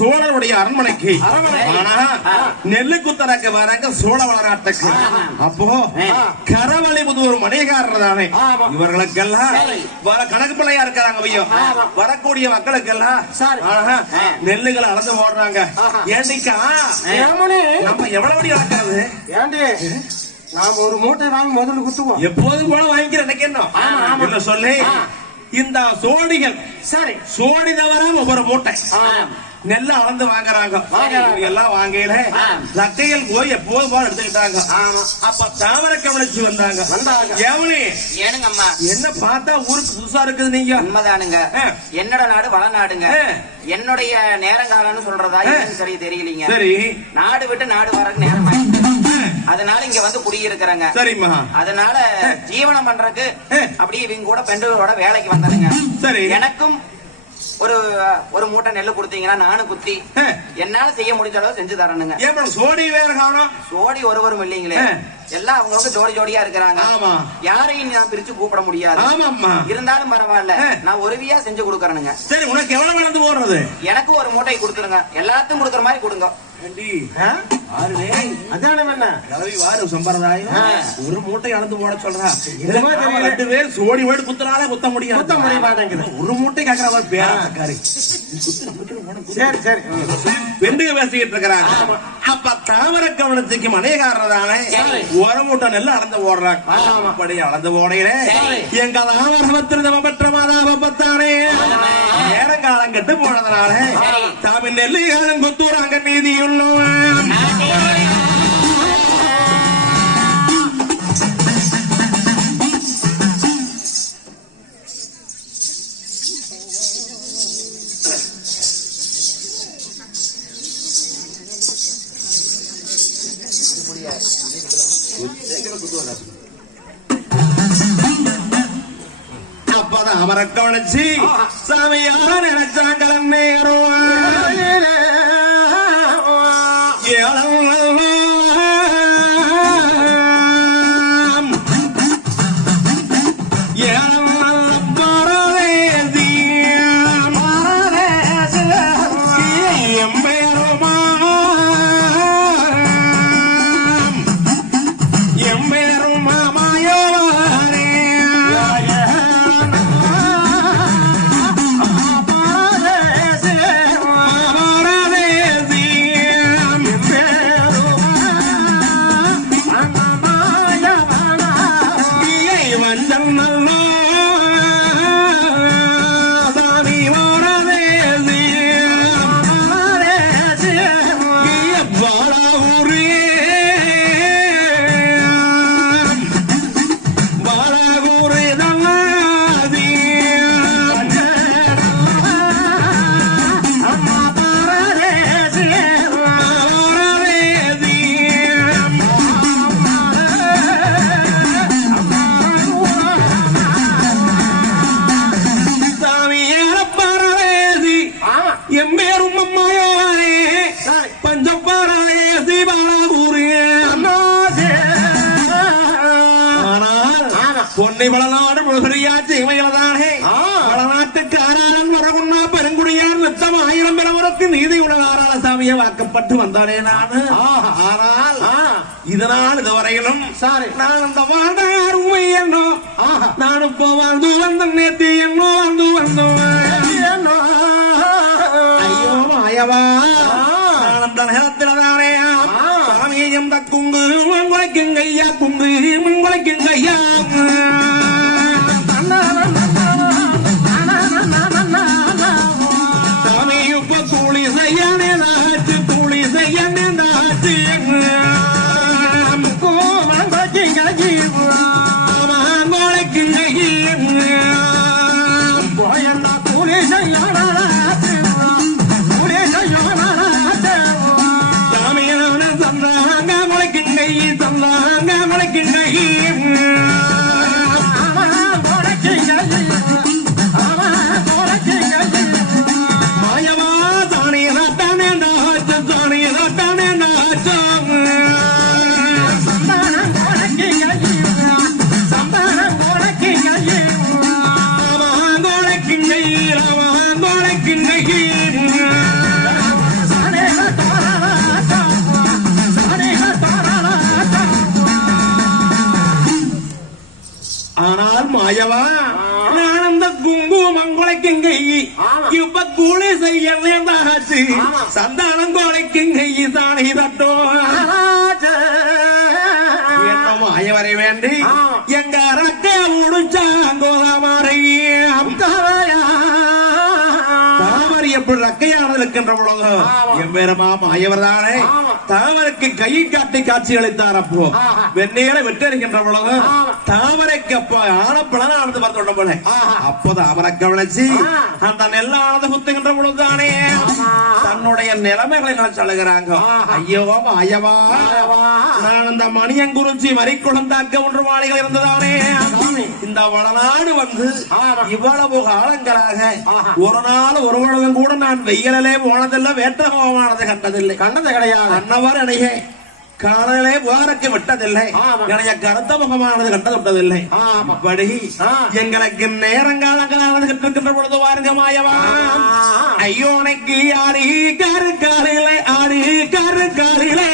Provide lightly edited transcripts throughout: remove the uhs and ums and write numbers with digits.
சோழருடைய அரண்மனைக்கு. ஆனா நெல்லு குத்தரக்கு வராங்க சோழவள நாட்டுக்கு. அப்போ கரவழிபுதூர் மணிகாரர் தானே இவர்களுக்கெல்லாம் வர கணக்கு பிள்ளையா இருக்கிறாங்க. ஐயோ வரக்கூடிய மக்களுக்கெல்லாம் நெல்லுகளை அளந்து போடுறாங்க. ஏண்டிக்கா நம்ம எவ்வளவு அளக்கிறது? ஏண்டி நாம ஒரு மூட்டை வாங்கி முதல்ல குத்துவோம். எப்போதும் போல வாங்கிக்கிற எனக்கு என்ன சொல்லி இந்த சோடிகள் சரி சோடி தவிர ஒவ்வொரு மூட்டை நெல்ல அளந்து வாங்குறாங்க. எல்லாம் வாங்கல லக்கைகள் போய் எப்போதும் போல எடுத்துக்கிட்டாங்க. அப்ப தாவர கவனிச்சு வந்தாங்க. என்ன பார்த்தா ஊருக்கு புதுசா இருக்குது? நீங்க உண்மைதானுங்க. என்னோட நாடு வளநாடுங்க. என்னுடைய நேரங்காலம்னு சொல்றதா சரி தெரியலீங்க. சரி நாடு விட்டு நாடு வரக்கு நேரம் அதனால இங்க வந்து குடியிருக்கிறாங்க. சரிம்மா. அதனால ஜீவனம் பண்றதுக்கு அப்படியே இவங்க கூட பெண்களோட வேலைக்கு வந்தானுங்க. சரி எனக்கும் ஒரு மூட்டை நெல்லு கொடுத்தீங்கன்னா நானும் குத்தி என்னால செய்ய முடிஞ்ச அளவு செஞ்சு தரணுங்க. சோடி வேற காணோம். சோடி ஒருவரும் இல்லைங்களே, எல்லாம் அவங்க ஜோடி ஜோடியா இருக்கிறாங்க. யாரையும் நான் பிரிச்சு கூப்பிட முடியாது. இருந்தாலும் பரவாயில்ல, நான் ஒருவியா செஞ்சு கொடுக்கறேனுங்க. சரி உனக்கு எவ்வளவு வளர்ந்து போடுறது? எனக்கு ஒரு மூட்டை கொடுத்துருங்க. எல்லாத்துக்கும் கொடுக்கற மாதிரி கொடுங்க. ஒரு மூட்டை அளந்து போட சொல்றா. ரெண்டு பேர் சோடி வீடு குத்துனாலே குத்த முடியாது. ஒரு மூட்டை கேட்கறாரு. சரி சரி பெண்டுக பேசிக்கிட்டு இருக்கிறாங்க. அப்ப தாமர கவனத்துக்கு மனைகாரதானே ஒரு மூட்டை நெல் அளந்து போடுறாங்க. அப்படி அளந்து போடையிலே எங்க ஆவரத்திருந்த பெற்ற மாதாபத்தானே நேரங்காலம் கெட்டு போனதுனால தாமின் நெல்லு காலம் குத்துறாங்க. நீதியும் அப்பதான் அவரை கவனிச்சு சாமியார நினைச்சாங்கல நேரம் பொன்னை வளநாடு முழுகியாச்சு இவைகளதானே வளநாட்டுக்காரன் வரகுன்னா பெருங்குடியார் நித்தம் 1000 பிளவரத்து நீதி உலக ஆராளசாமியை வாக்கப்பட்டு வந்தானே நானு. ஆனால் இதனால் இதுவரையிலும் நான் அந்த வாழ்ந்தார் உண்மை என்னோ நான் இப்போ வாழ்ந்து வந்த நேத்தி என்னோ வாழ்ந்து வந்தோ ஐயோ மாயவா நான் அந்த நேரத்தில்தானே சாமியம் தக்குங்கு முன்குலைக்கும் கையா குங்கு முன்குலைக்கும் கையா சாமி இப்ப கூலி செய்யானே நாச்சு கூலி செய்யானே நாச்சு முன்குலைக்கும் கையா கூலி செய்யான மாயவா நான் அந்த குங்குமம் குலைக்கும் கை இப்ப கூலி செய்ய வேண்டாச்சு சந்தானம் குலைக்கும் கை தானே தட்டோ என்ன மாயவரை வேண்டி எங்க அரக்க முடிச்சாங்கோதாமரை தாமரை எப்படி ரக்கையானது இருக்கின்ற பொழுது என் பேரமா மாயவர் தானே தாமரைக்கு கையை காட்டி காட்சி அளித்தார் அப்போ வெந்நீரை விட்டறிகின்ற பொழுது தாமரைக்கு அப்ப ஆனப்பழனானது பார்த்து போல அப்போ தாமரை கவனிச்சு அந்த நெல்லானது குத்துகின்ற பொழுதுதானே தன்னுடைய நிலைமைகளை நான் சொல்லுகிறாங்க ஐயோ மாயவா நான் அந்த மணியங்குறிச்சி மறிக்குழந்தாக்க ஒன்று மாளிகள் இருந்ததானே இந்த வடநாடு வந்து இவ்வளவு காலங்களாக ஒரு நாள் ஒரு பொழுதும் கூட நான் வெயிலே போனதில்லை வேட்டகமானது கண்டதில்லை கண்டது கிடையாது அன்னவர் அணையே காலையிலே புகாருக்கு விட்டதில்லை எனக்கு கருத்த முகமானது கண்டதில்லை இப்படி எங்களுக்கு நேரங்காலங்களானது கட்டிருக்கின்ற பொழுது வாருங்க மாயவா ஐயோனைக்கு ஆடி கரு காலையிலே ஆடி கரு காலையிலே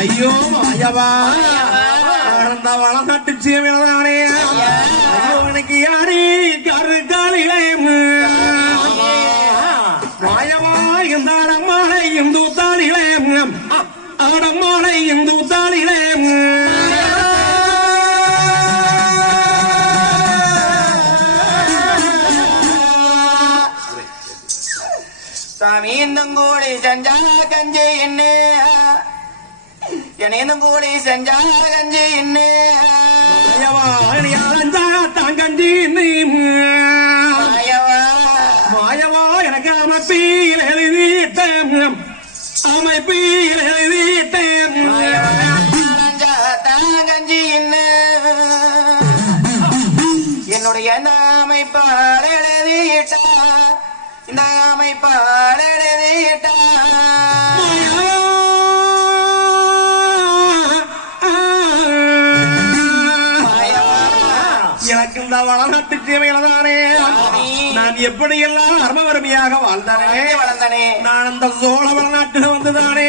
ஐயோ மாயவா வளநாட்டு சீமையானே ஐயோ எனக்கு யாரி கரு காலிலே மாயவா இந்த அடமாலை இந்து தாளிலே அடமாலை இந்து தாளிலே சாமி இந்தங்கோடி செஞ்சா கஞ்சி என்ன என்னேனும் கூடி செஞ்சா கஞ்சி என்ன கஞ்சி மாயவா எனக்கு அமைப்பில் எழுதிட்டேன் அமைப்பில் எழுதிட்டேன் கஞ்சி என்ன என்னுடைய இந்த அமைப்பால் எழுதிட்டா இந்த அமைப்பால் எழுதிட்டா எனக்கு இந்த வளநாட்டு சேவையில்தானே நான் எப்படியெல்லாம் அர்மவருமையாக வாழ்ந்தானே வளர்ந்தானே நான் அந்த சோழ வளநாட்டில் வந்துதானே